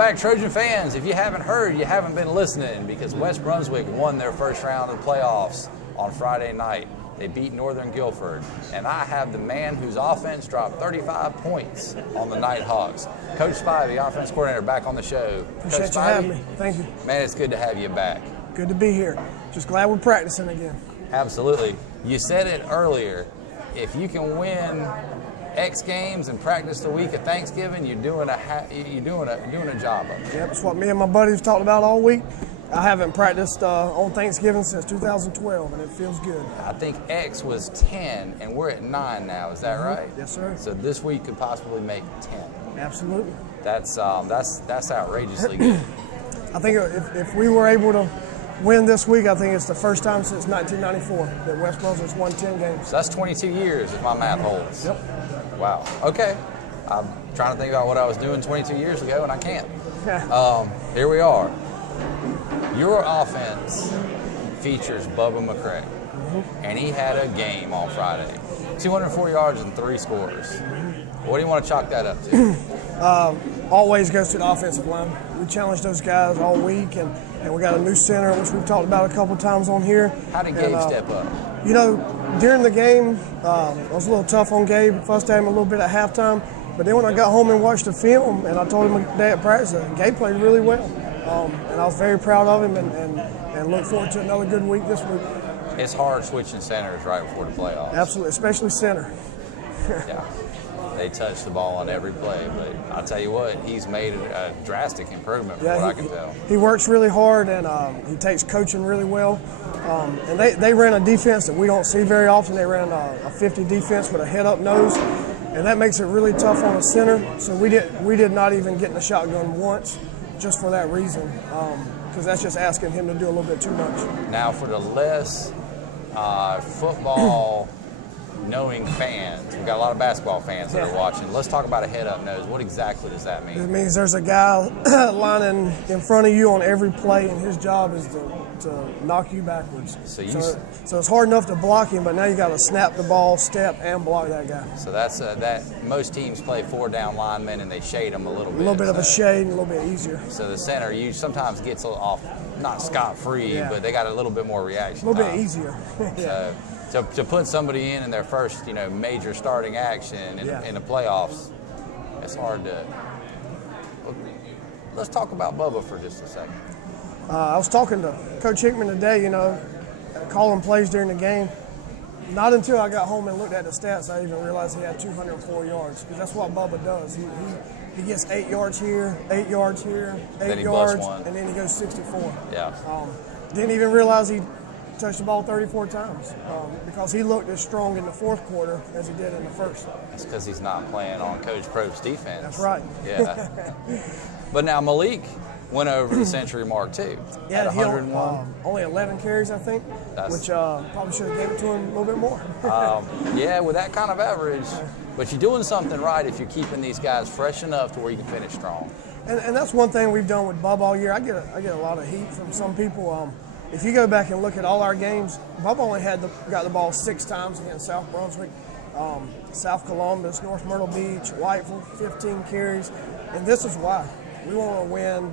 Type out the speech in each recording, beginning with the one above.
back, Trojan fans. If you haven't heard, you haven't been listening, because West Brunswick won their first round of the playoffs on Friday night. They beat Northern Guilford, and I have the man whose offense dropped 35 points on the Nighthawks. Coach Spivey, offense coordinator, back on the show. Appreciate you having me. Thank you. Man, it's good to have you back. Good to be here. Just glad we're practicing again. Absolutely. You said it earlier. If you can win X games and practice the week of Thanksgiving, you're doing a job of it. Yep, that's what me and my buddies talked about all week. I haven't practiced on Thanksgiving since 2012, and it feels good. I think X was 10, and we're at 9 now. Is that right? Yes, sir. So this week could possibly make 10. Absolutely. That's outrageously good. I think if we were able to win this week, I think it's the first time since 1994 that West Brunswick's won 10 games. So that's 22 years if my math holds. Yep. Wow. Okay. I'm trying to think about what I was doing 22 years ago, and I can't. Here we are. Your offense features Bubba McCray, and he had a game on Friday. 204 yards and 3 scores. What do you want to chalk that up to? Always goes to the offensive line. We challenged those guys all week, and we got a new center, which we've talked about a couple times on here. How did Gabe step up? You know, during the game, I was a little tough on Gabe. First had him a little bit at halftime, but then when I got home and watched the film, and I told him today at practice that Gabe played really well. And I was very proud of him, and look forward to another good week this week. It's hard switching centers right before the playoffs. Absolutely, especially center. Yeah, they touch the ball on every play, but I'll tell you what, he's made a drastic improvement from what I can tell. He works really hard, and he takes coaching really well. And they ran a defense that we don't see very often. They ran a 50 defense with a head-up nose, and that makes it really tough on a center. So we did not even get in the shotgun once, just for that reason, because that's just asking him to do a little bit too much. Now, for the less football-knowing fans, we've got a lot of basketball fans that are watching. Let's talk about a head-up nose. What exactly does that mean? It means there's a guy lining in front of you on every play, and his job is to knock you backwards. So it's hard enough to block him, but now you got to snap the ball, step, and block that guy. So that's that. Most teams play 4-down linemen, and they shade them a little bit. A little bit of a shade, and a little bit easier. So the center, you sometimes gets off, not scot-free, but they got a little bit more reaction. A little bit easier. So to put somebody in their first, major starting action in the playoffs, it's hard to. Let's talk about Bubba for just a second. I was talking to Coach Hickman today, calling plays during the game. Not until I got home and looked at the stats, I even realized he had 204 yards, because that's what Bubba does. He gets 8 yards here, 8 yards here, 8 yards, and then he goes 64. Yeah. Didn't even realize he touched the ball 34 times because he looked as strong in the fourth quarter as he did in the first. That's because he's not playing on Coach Probst's defense. That's right. Yeah. But now Malik went over the century mark too. Yeah, at 101. Only 11 carries, I think, which probably should have gave it to him a little bit more. Yeah, with that kind of average. But you're doing something right if you're keeping these guys fresh enough to where you can finish strong. And that's one thing we've done with Bubba all year. I get a lot of heat from some people. If you go back and look at all our games, Bubba only got the ball 6 times against South Brunswick, South Columbus, North Myrtle Beach, Whiteville, 15 carries. And this is why. We want to win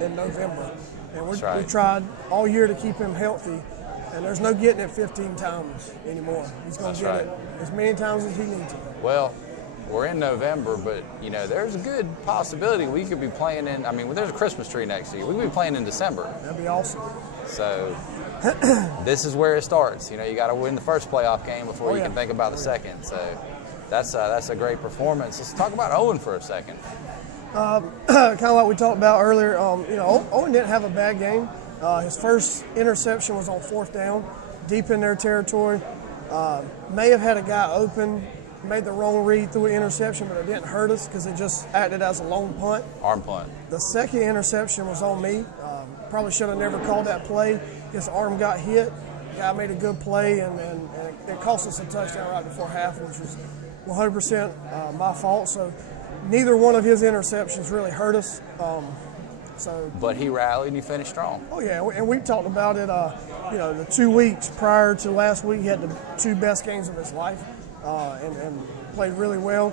in November. And we tried all year to keep him healthy, and there's no getting it 15 times anymore. He's going to get it as many times as he needs it. Well, we're in November, but, there's a good possibility we could be playing there's a Christmas tree next year. We could be playing in December. That'd be awesome. So this is where it starts. You got to win the first playoff game before you can think about the second. So that's a great performance. Let's talk about Owen for a second. Kind of like we talked about earlier, Owen didn't have a bad game. His first interception was on 4th down, deep in their territory. May have had a guy open, made the wrong read, threw an interception, but it didn't hurt us because it just acted as a long punt. Arm punt. The second interception was on me. Probably should have never called that play. His arm got hit. Guy made a good play, and it cost us a touchdown right before half, which was 100% my fault. So neither one of his interceptions really hurt us. But he rallied and he finished strong. Oh, yeah, and we talked about it, the 2 weeks prior to last week, he had the 2 best games of his life and played really well.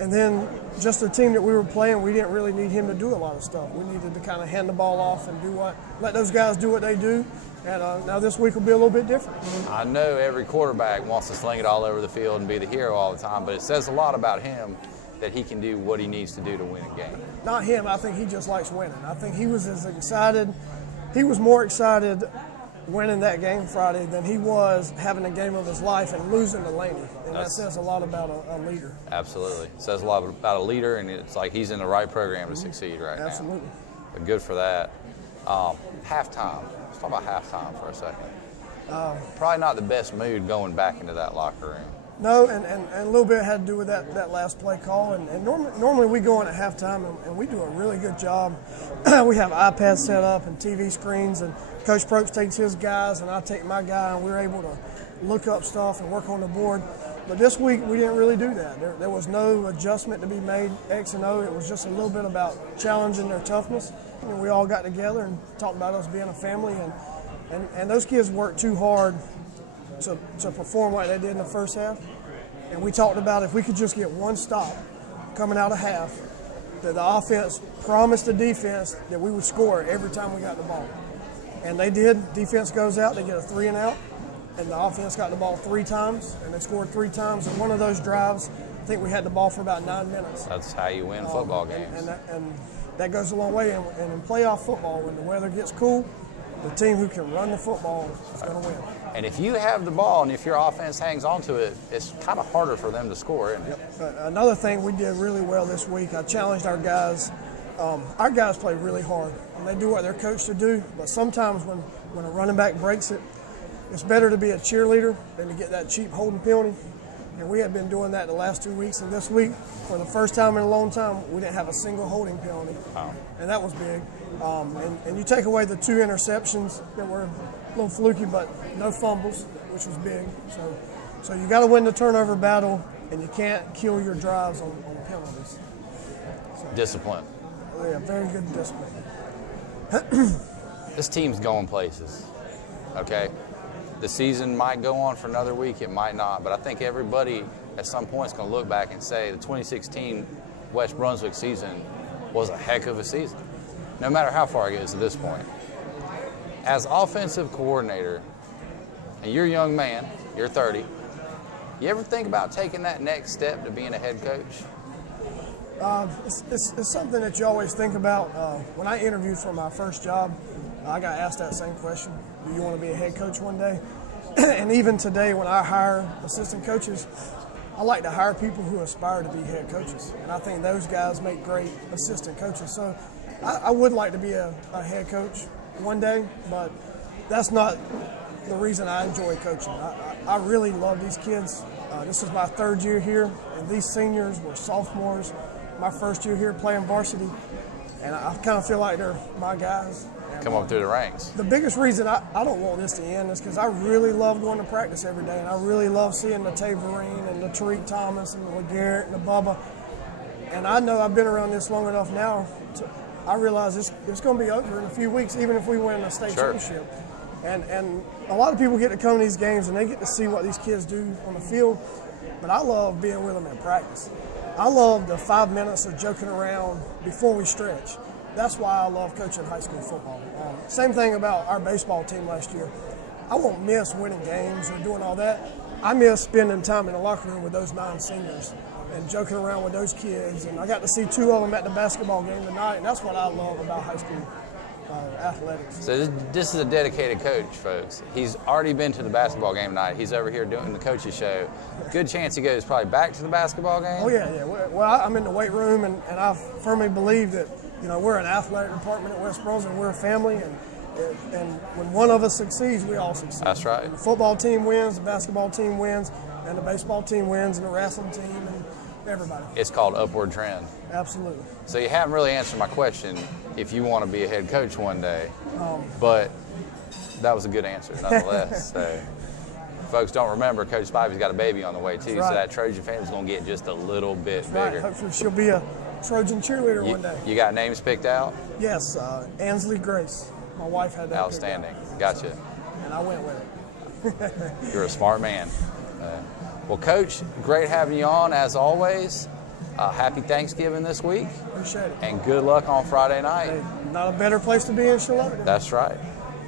And then just the team that we were playing, we didn't really need him to do a lot of stuff. We needed to kind of hand the ball off and let those guys do what they do. And now this week will be a little bit different. I know every quarterback wants to sling it all over the field and be the hero all the time, but it says a lot about him that he can do what he needs to do to win a game. Not him. I think he just likes winning. I think he was as excited. He was more excited winning that game Friday than he was having a game of his life and losing to Laney. And that says a lot about a leader. Absolutely. It says a lot about a leader, and it's like he's in the right program to succeed right now. Absolutely. But good for that. Halftime. Let's talk about halftime for a second. Probably not the best mood going back into that locker room. No, and a little bit had to do with that last play call. And normally we go in at halftime, and we do a really good job. We have iPads set up and TV screens, and Coach Probst takes his guys, and I take my guy, and we're able to look up stuff and work on the board. But this week, we didn't really do that. There was no adjustment to be made, X and O. It was just a little bit about challenging their toughness. And we all got together and talked about us being a family, and those kids worked too hard to perform like they did in the first half. And we talked about if we could just get one stop coming out of half, that the offense promised the defense that we would score every time we got the ball. And they did. Defense goes out, they get a 3 and out, and the offense got the ball 3 times, and they scored 3 times. And one of those drives, I think we had the ball for about 9 minutes. That's how you win football games. And that goes a long way. And in playoff football, when the weather gets cool, the team who can run the football is going to win. And if you have the ball and if your offense hangs on to it, it's kind of harder for them to score, isn't it? Yep. Another thing we did really well this week, I challenged our guys. Our guys play really hard, and they do what they're coached to do. But sometimes when a running back breaks it, it's better to be a cheerleader than to get that cheap holding penalty. And we have been doing that the last 2 weeks. And this week, for the first time in a long time, we didn't have a single holding penalty. Wow. And that was big. And you take away the 2 interceptions that were a little fluky, but no fumbles, which was big. So you got to win the turnover battle, and you can't kill your drives on penalties. Discipline. Yeah, very good discipline. This team's going places, okay? The season might go on for another week, it might not, but I think everybody at some point is going to look back and say the 2016 West Brunswick season was a heck of a season, no matter how far it gets to this point. As offensive coordinator, and you're a young man, you're 30, you ever think about taking that next step to being a head coach? It's something that you always think about. When I interviewed for my first job, I got asked that same question. Do you want to be a head coach one day? And even today when I hire assistant coaches, I like to hire people who aspire to be head coaches. And I think those guys make great assistant coaches. So I would like to be a head coach one day, but that's not the reason I enjoy coaching. I really love these kids. This is my 3rd year here, and these seniors were sophomores. My first year here playing varsity, and I kind of feel like they're my guys. Come up through the ranks. The biggest reason I don't want this to end is because I really love going to practice every day, and I really love seeing the Taverine and the Tariq Thomas and the LeGarrette and the Bubba. And I know I've been around this long enough now. I realize it's going to be over in a few weeks, even if we win a state championship. And a lot of people get to come to these games, and they get to see what these kids do on the field. But I love being with them in practice. I love the 5 minutes of joking around before we stretch. That's why I love coaching high school football. Same thing about our baseball team last year. I won't miss winning games or doing all that. I miss spending time in the locker room with those 9 seniors and joking around with those kids. And I got to see 2 of them at the basketball game tonight, and that's what I love about high school athletics. So this is a dedicated coach, folks. He's already been to the basketball game tonight. He's over here doing the coaches show. Good chance he goes probably back to the basketball game. Oh, yeah. Well, I'm in the weight room, and I firmly believe that, we're an athletic department at West Brunswick. We're a family, and when one of us succeeds, we all succeed. That's right. And the football team wins, the basketball team wins, and the baseball team wins, and the wrestling team, and everybody. It's called upward trend. Absolutely. So you haven't really answered my question if you want to be a head coach one day, but that was a good answer nonetheless. So, folks, don't remember, Coach Spivey's got a baby on the way too, so that Trojan family's going to get just a little bit bigger. Right. Hopefully she'll be a Trojan cheerleader one day. You got names picked out? Yes, Ansley Grace. My wife had that. Outstanding. Gotcha. And I went with it. You're a smart man. Well, Coach, great having you on as always. happy Thanksgiving this week. Appreciate it. And good luck on Friday night. Hey, not a better place to be in Charlotte. That's right.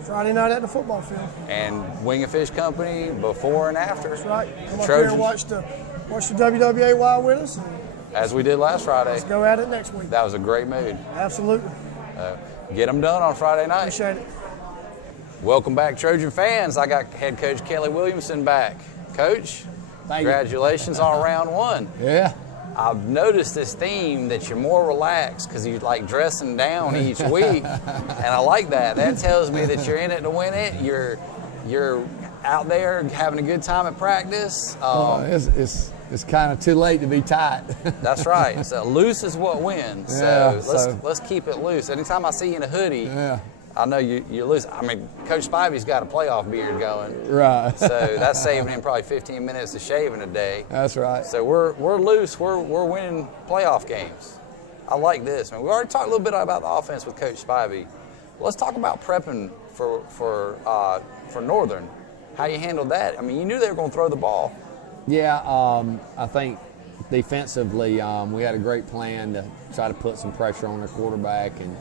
Friday night at the football field. And Wing and Fish Company before and after. That's right. Come up here and watch the WWA Wild with us. And as we did last Friday. Let's go at it next week. That was a great mood. Absolutely. Get them done on Friday night. Appreciate it. Welcome back, Trojan fans. I got head coach Kelly Williamson back. Coach, congratulations on round one. Yeah. I've noticed this theme that you're more relaxed because you like dressing down each week, and I like that. That tells me that you're in it to win it. You're out there having a good time at practice. It's kind of too late to be tight. That's right. So loose is what wins. So let's keep it loose. Anytime I see you in a hoodie, I know you're loose. I mean, Coach Spivey's got a playoff beard going. Right. So that's saving him probably 15 minutes of shaving a day. That's right. So we're loose. We're winning playoff games. I like this, man. We already talked a little bit about the offense with Coach Spivey. Let's talk about prepping for Northern. How you handled that? I mean, you knew they were going to throw the ball. Yeah, I think defensively we had a great plan to try to put some pressure on their quarterback and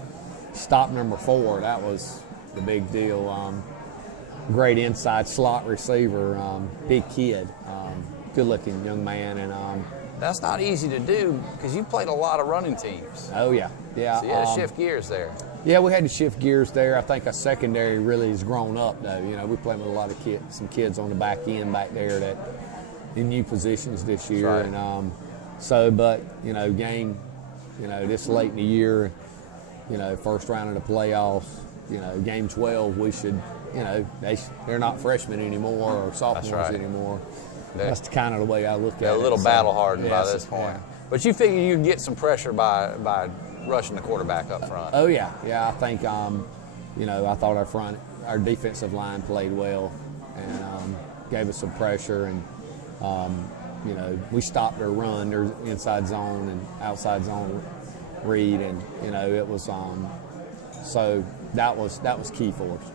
stop number 4. That was the big deal. Great inside slot receiver, big kid, good-looking young man, and that's not easy to do because you played a lot of running teams. Oh yeah. So you had to shift gears there. Yeah, we had to shift gears there. I think our secondary really has grown up though. You know, we played with a lot of some kids on the back end back there that in new positions this year, right. And but you know, this late in the year. You know, first round of the playoffs, you know, game 12, we should, you know, they're not freshmen anymore or sophomores anymore. That's kind of the way I look at it. A little battle hardened by this point. Yeah. But you figure you'd get some pressure by rushing the quarterback up front. Oh, yeah. Yeah, I think, you know, I thought our defensive line played well and gave us some pressure. And, you know, we stopped their run, their inside zone and outside zone read, and you know it was so that was key for us.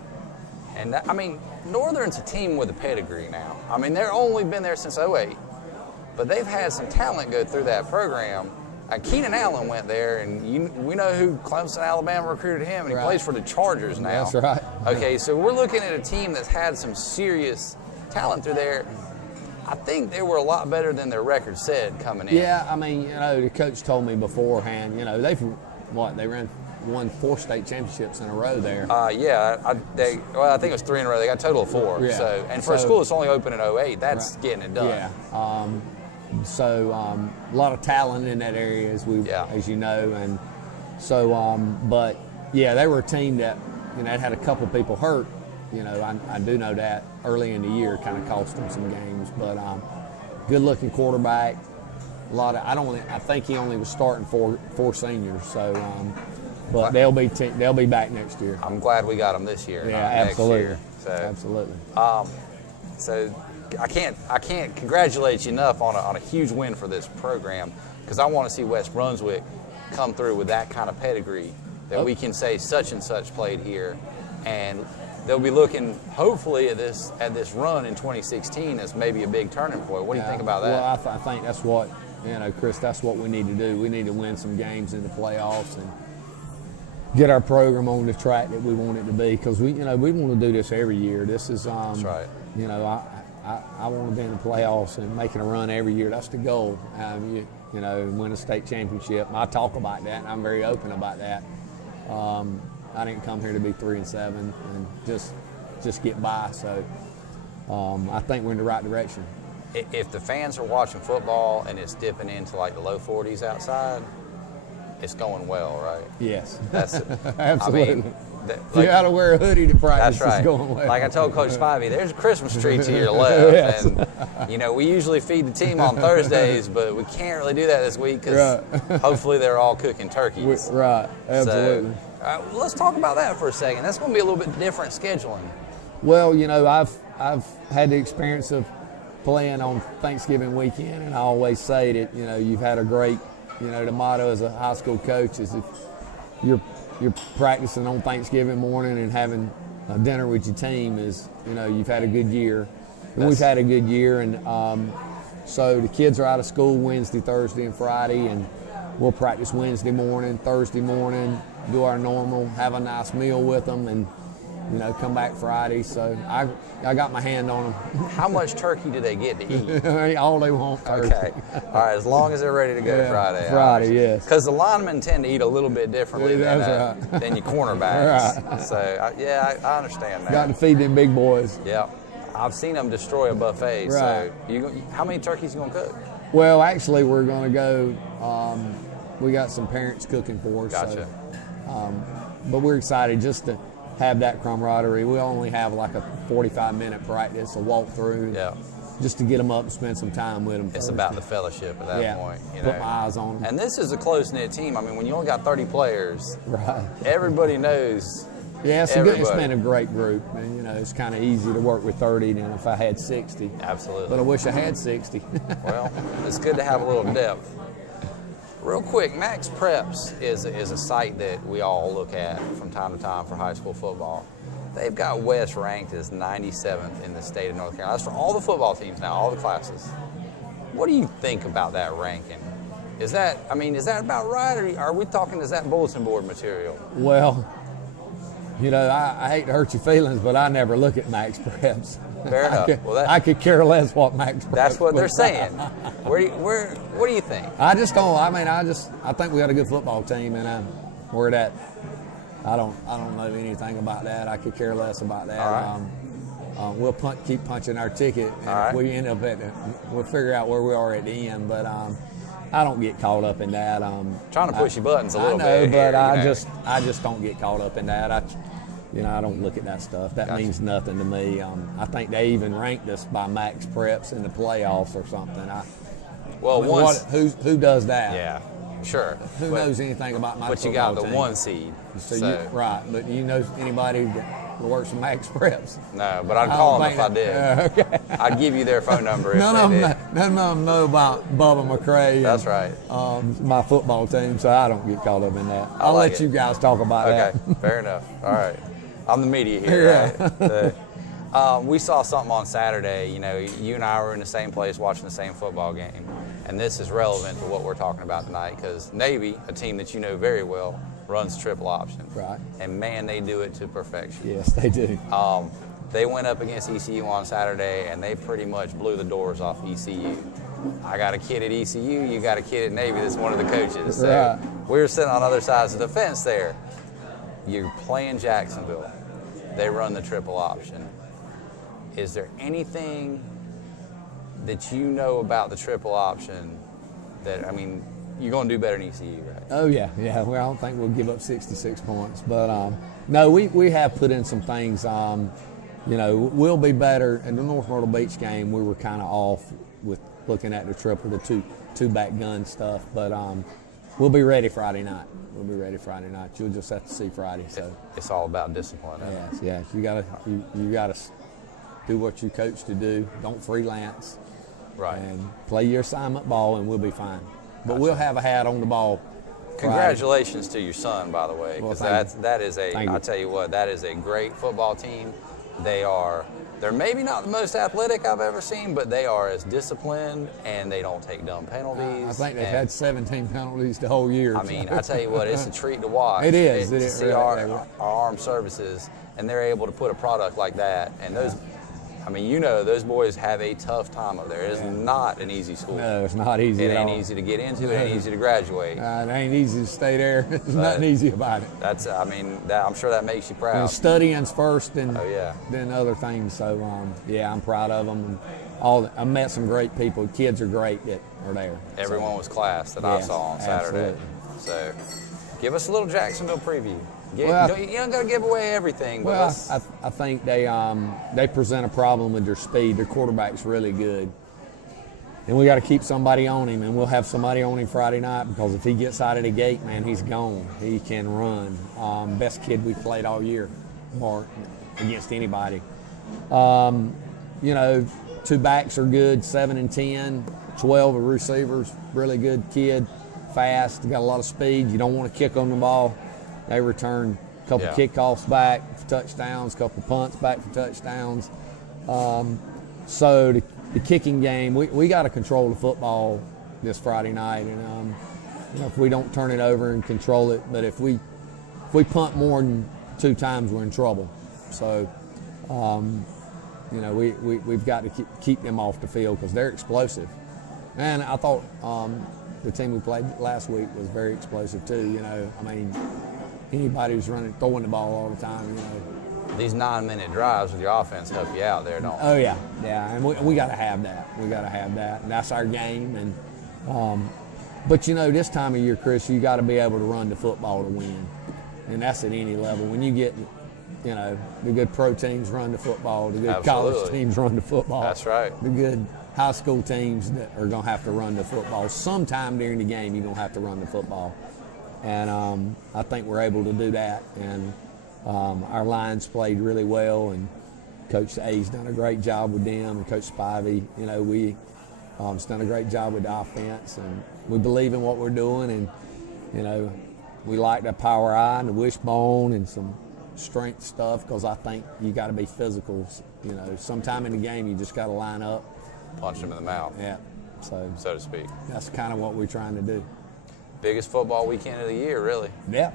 And I mean, Northern's a team with a pedigree now. I mean, they're only been there since 2008, but they've had some talent go through that program. Keenan Allen went there, and we know who Clemson, Alabama recruited him, and he plays for the Chargers now. That's right. Okay, so we're looking at a team that's had some serious talent through there. I think they were a lot better than their record said coming in. Yeah, I mean, you know, the coach told me beforehand, you know, they won 4 state championships in a row there. Yeah, I think it was 3 in a row. They got a total of 4. Yeah. So, and for a school that's only open in 2008, that's getting it done. Yeah. A lot of talent in that area, as you know, and so, but yeah, they were a team that, you know, had a couple people hurt. You know, I do know that early in the year kind of cost them some games, but good-looking quarterback. I think he only was starting 4 seniors, so but they'll be back next year. I'm glad we got them this year. Yeah, absolutely. Next year. So, absolutely. So I can't congratulate you enough on a huge win for this program, because I want to see West Brunswick come through with that kind of pedigree that we can say such and such played here, and they'll be looking hopefully at this run in 2016 as maybe a big turning point. What do you think about that? Well, I think that's what, you know, Chris, that's what we need to do. We need to win some games in the playoffs and get our program on the track that we want it to be, because we want to do this every year. This is that's right. You know, I want to be in the playoffs and making a run every year. That's the goal. You know, win a state championship. I talk about that, and I'm very open about that. I didn't come here to be 3-7 and just get by. So I think we're in the right direction. If the fans are watching football and it's dipping into like the low 40s outside, it's going well, right? Yes. That's it. Absolutely. I mean, you got to wear a hoodie to practice. That's right. It's going well. Like I told Coach Spivey, there's a Christmas tree to your left. Yes. And, you know, we usually feed the team on Thursdays, but we can't really do that this week because hopefully they're all cooking turkeys. Right. Absolutely. So, let's talk about that for a second. That's going to be a little bit different scheduling. Well, you know, I've had the experience of playing on Thanksgiving weekend, and I always say that, you know, you've had a great, you know, the motto as a high school coach is if you're practicing on Thanksgiving morning and having a dinner with your team is, you know, you've had a good year. And we've had a good year, and So the kids are out of school Wednesday, Thursday, and Friday, and we'll practice Wednesday morning, Thursday morning, do our normal, have a nice meal with them, and come back Friday. So I got my hand on them. How much turkey do they get to eat? All they want. Okay. All right. As long as they're ready to go Friday. Friday, yes. Because the linemen tend to eat a little bit differently than your cornerbacks. Right. So I understand that. Got to feed them big boys. Yeah. I've seen them destroy a buffet. Right. So how many turkeys you gonna cook? Well, actually, we're going to go. We got some parents cooking for us. Gotcha. So, but we're excited just to have that camaraderie. We only have like a 45-minute practice, a walkthrough. Yeah. Just to get them up and spend some time with them. It's about the fellowship at that point. Put my eyes on them. And this is a close-knit team. I mean, when you only got 30 players, right? Everybody knows. Yeah, it's been a great group, and it's kind of easy to work with 30 than if I had 60. Absolutely. But I wish I had 60. Well, it's good to have a little depth. Real quick, Max Preps is a site that we all look at from time to time for high school football. They've got West ranked as 97th in the state of North Carolina. That's for all the football teams now, all the classes. What do you think about that ranking? Is that about right, or are we talking, is that bulletin board material? Well, I hate to hurt your feelings, but I never look at Max Preps. Fair enough. I could care less what Max Preps. That's what they're saying. What do you think? I just don't. I think we got a good football team, and where that. I don't know anything about that. I could care less about that. All right. We'll keep punching our ticket, and if we end up we'll figure out where we are at the end. But I don't get caught up in that. Trying to push your buttons a little bit. I know, but here, I just don't get caught up in that. I don't look at that stuff. That means nothing to me. I think they even ranked us by Max Preps in the playoffs or something. Who does that? Yeah, sure. Who knows anything about my football team? But you got the team? 1 seed. So. Right, but you know anybody that works for Max Preps? No, but I'd call them if I did. Okay. I'd give you their phone number if none they of them know about Bubba McCray. That's right. My football team, so I don't get caught up in that. I'll let you guys talk about that. Okay, fair enough. All right. I'm the media here, right? We saw something on Saturday. You and I were in the same place watching the same football game. And this is relevant to what we're talking about tonight because Navy, a team that you know very well, runs triple option. Right. And, man, they do it to perfection. Yes, they do. They went up against ECU on Saturday, and they pretty much blew the doors off ECU. I got a kid at ECU. You got a kid at Navy that's one of the coaches. So we were sitting on other sides of the fence there. You're playing Jacksonville. They run the triple option. Is there anything that you know about the triple option that, you're going to do better than ECU, right? Oh, yeah. Well, I don't think we'll give up 66 points. But, no, we have put in some things. We'll be better. In the North Myrtle Beach game, we were kind of off with looking at the triple, the two-back gun stuff. But we'll be ready Friday night. You'll just have to see Friday. So it's all about discipline. Yes. You gotta do what you coach to do. Don't freelance. Right. And play your assignment ball, and we'll be fine. But we'll have a hat on the ball. Congratulations to your son, by the way, because that is I'll tell you what, that is a great football team. They're maybe not the most athletic I've ever seen, but they are as disciplined, and they don't take dumb penalties. I think they've had 17 penalties the whole year. I tell you what, it's a treat to watch. It is. To see our armed services, and they're able to put a product like that. And those boys have a tough time up there. It is not an easy school. No, it's not easy at all. It ain't easy to get into. It ain't easy to graduate. It ain't easy to stay there. There's nothing easy about it. I'm sure that makes you proud. And studying's first, and then other things. So, I'm proud of them. I met some great people. Kids are great that are there. Everyone was class that I saw on Saturday. Absolutely. So, give us a little Jacksonville preview. You don't got to give away everything. Well, I think they present a problem with their speed. Their quarterback's really good. And we got to keep somebody on him, and we'll have somebody on him Friday night because if he gets out of the gate, man, he's gone. He can run. Best kid we played all year or against anybody. Two backs are good, 7 and 10, 12 of receivers, really good kid, fast, got a lot of speed. You don't want to kick on the ball. They return a couple kickoffs back for touchdowns, a couple punts back for touchdowns. So the kicking game, we got to control the football this Friday night, and if we don't turn it over and control it, but if we punt more than 2 times, we're in trouble. So, we've got to keep them off the field because they're explosive. And I thought the team we played last week was very explosive too. Anybody who's throwing the ball all the time, These 9-minute drives with your offense help you out there, don't they? Oh yeah, and we got to have that. We got to have that, and that's our game. And but this time of year, Chris, you got to be able to run the football to win, and that's at any level. When you get, the good pro teams run the football, the good college teams run the football. That's right. The good high school teams that are going to have to run the football. Sometime during the game, you're going to have to run the football. And I think we're able to do that. And our lines played really well, and Coach A's done a great job with them, and Coach Spivey, has done a great job with the offense. And we believe in what we're doing, and, we like the power eye and the wishbone and some strength stuff because I think you got to be physical. Sometime in the game, you just got to line up. Punch them in the mouth. Yeah. So to speak. That's kind of what we're trying to do. Biggest football weekend of the year, really. Yeah.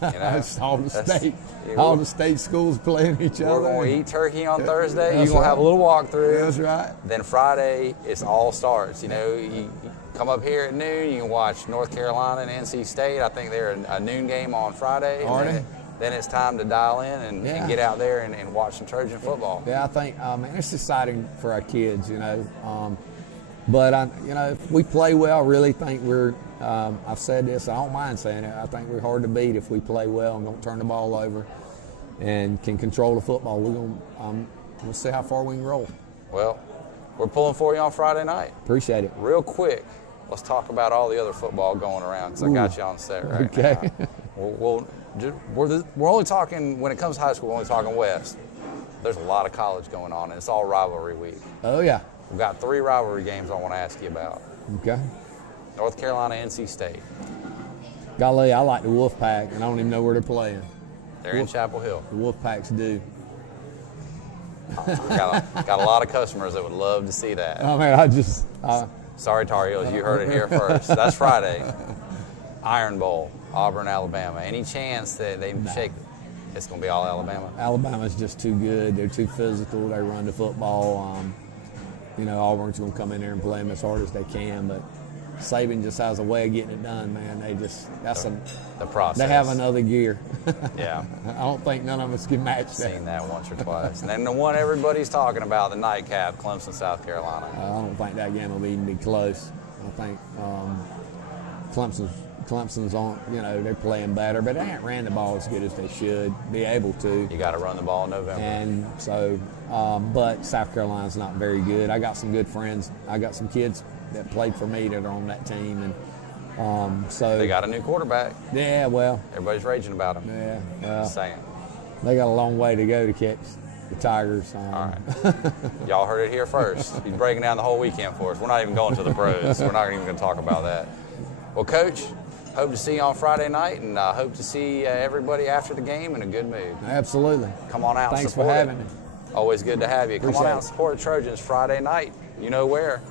It's all the state schools playing each other. We're going to eat turkey on Thursday. You're going to have a little walkthrough. That's right. Then Friday, it's all starts. You come up here at noon, you can watch North Carolina and NC State. I think they're a noon game on Friday. Then it's time to dial in and get out there and watch some Trojan football. Yeah, I think, it's exciting for our kids, But, if we play well, I really think we're, I've said this, I don't mind saying it, I think we're hard to beat if we play well and don't turn the ball over and can control the football. We'll see how far we can roll. Well, we're pulling for you on Friday night. Appreciate it. Real quick, let's talk about all the other football going around because I got you on set right now. We're only talking, when it comes to high school, we're only talking West. There's a lot of college going on, and it's all rivalry week. Oh, yeah. We've got 3 rivalry games I want to ask you about. Okay. North Carolina, NC State. Golly, I like the Wolfpack, and I don't even know where they're playing. They're in Chapel Hill. The Wolfpacks do. Got a lot of customers that would love to see that. Sorry, Tar Heels, you heard it here first. That's Friday. Iron Bowl, Auburn, Alabama. Any chance that they shake? It's going to be all Alabama? Alabama's just too good. They're too physical. They run the football. Auburn's going to come in there and play them as hard as they can, but Saban just has a way of getting it done, man. The process. They have another gear. Yeah. I don't think none of us can match that. Seen that once or twice. And then the one everybody's talking about, the nightcap, Clemson, South Carolina. I don't think that game will even be close. I think Clemson's on, they're playing better, but they ain't ran the ball as good as they should be able to. You got to run the ball in November. And so, but South Carolina's not very good. I got some good friends. I got some kids that played for me that are on that team, and so they got a new quarterback. Yeah, well, everybody's raging about him. Yeah, well, just saying. They got a long way to go to catch the Tigers. All right, y'all heard it here first. He's breaking down the whole weekend for us. We're not even going to the pros. We're not even going to talk about that. Well, Coach, hope to see you on Friday night, and hope to see everybody after the game in a good mood. Absolutely. Come on out. Thanks for having me. Always good to have you. Appreciate Come on out and support the Trojans Friday night. You know where.